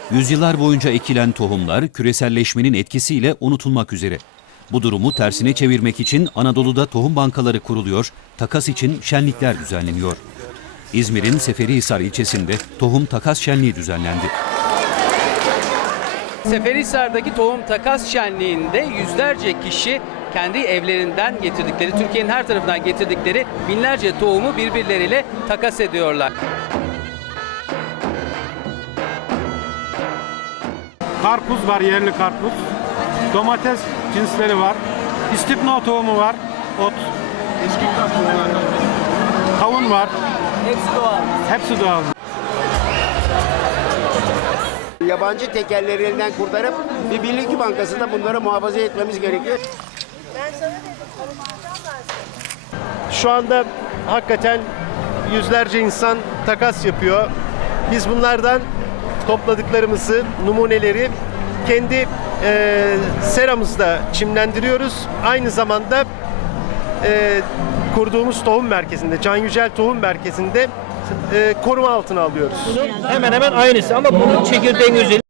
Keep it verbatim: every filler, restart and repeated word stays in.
Yüzyıllar boyunca ekilen tohumlar küreselleşmenin etkisiyle unutulmak üzere. Bu durumu tersine çevirmek için Anadolu'da tohum bankaları kuruluyor, takas için şenlikler düzenleniyor. İzmir'in Seferihisar ilçesinde tohum takas şenliği düzenlendi. Seferihisar'daki tohum takas şenliğinde yüzlerce kişi kendi evlerinden getirdikleri, Türkiye'nin her tarafından getirdikleri binlerce tohumu birbirleriyle takas ediyorlar. Karpuz var, yerli karpuz. Domates cinsleri var. İstipno tohumu var, ot. Eski karpuzlar. Kavun var. Hepsi doğal. Hepsi doğal. Yabancı tekelleri elinden kurtarıp bir Birlik Bankası'nda bunları muhafaza etmemiz gerekiyor. Şu anda hakikaten yüzlerce insan takas yapıyor. Biz bunlardan topladıklarımızı, numuneleri kendi e, seramızda çimlendiriyoruz. Aynı zamanda e, kurduğumuz tohum merkezinde, Can Yücel Tohum Merkezi'nde e, koruma altına alıyoruz. Hemen hemen aynısı ama bunun çekirdeğin özelliği